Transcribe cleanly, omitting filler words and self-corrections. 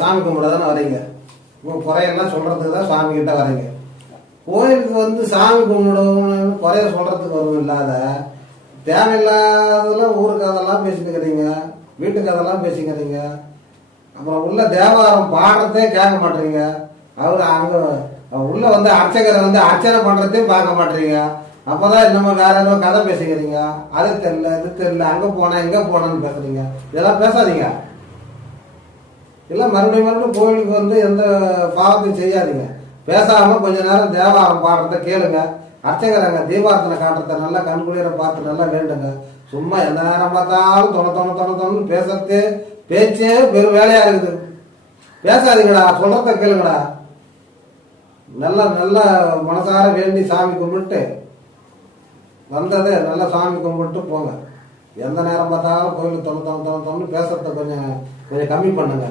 சாமி கும்பிட தானே வரீங்க. உங்கள் குறையெல்லாம் சொல்கிறதுக்கு தான் சாமி கிட்ட வரீங்க. கோயிலுக்கு வந்து சாமி கும்பிடணும் குறைய சொல்கிறதுக்கு வரும் இல்லாத தேவையில்லாததெல்லாம் ஊருக்கு அதெல்லாம் பேசிக்கிறீங்க, வீட்டுக்கு அதெல்லாம் பேசிக்கிறீங்க. அப்புறம் உள்ள தேவாரம் பாடுறதே கேட்க மாட்டீங்க. அவர் அங்கே உள்ள வந்து அர்ச்சகரை வந்து அர்ச்சனை பண்ணுறதையும் பார்க்க மாட்டீங்க. அப்போதான் இன்னமும் வேற ஏதோ கதை பேசிக்கிறீங்க. அது தெரியல இது தெரியல, அங்கே போனேன் இங்கே போனேன்னு பேசுறீங்க. இதெல்லாம் பேசாதீங்க. இல்லை மறுபடியும் கோயிலுக்கு வந்து எந்த பாவத்தையும் செய்யாதீங்க. பேசாமல் கொஞ்ச நேரம் தேவாரம் பாடுறத கேளுங்க. அர்ச்சகர் அங்கே தீபார்த்தனை காட்டுறத நல்லா கண்குளிர பார்த்து நல்லா வேண்டுங்க. சும்மா எந்த நேரம் பார்த்தாலும் தொண பேசுறதே பேச்சே பெரும் வேலையா இருக்குது. பேசாதீங்கடா, சொல்றத கேளுங்கடா. நல்லா நல்லா மனசார வேண்டி சாமி கும்பிட்டு வந்ததே நல்லா சாமி கும்பிட்டு போங்க. எந்த நேரம் பார்த்தாலும் கோயிலுக்கு தொண்ணு பேசுறத கொஞ்சம் கம்மி பண்ணுங்க.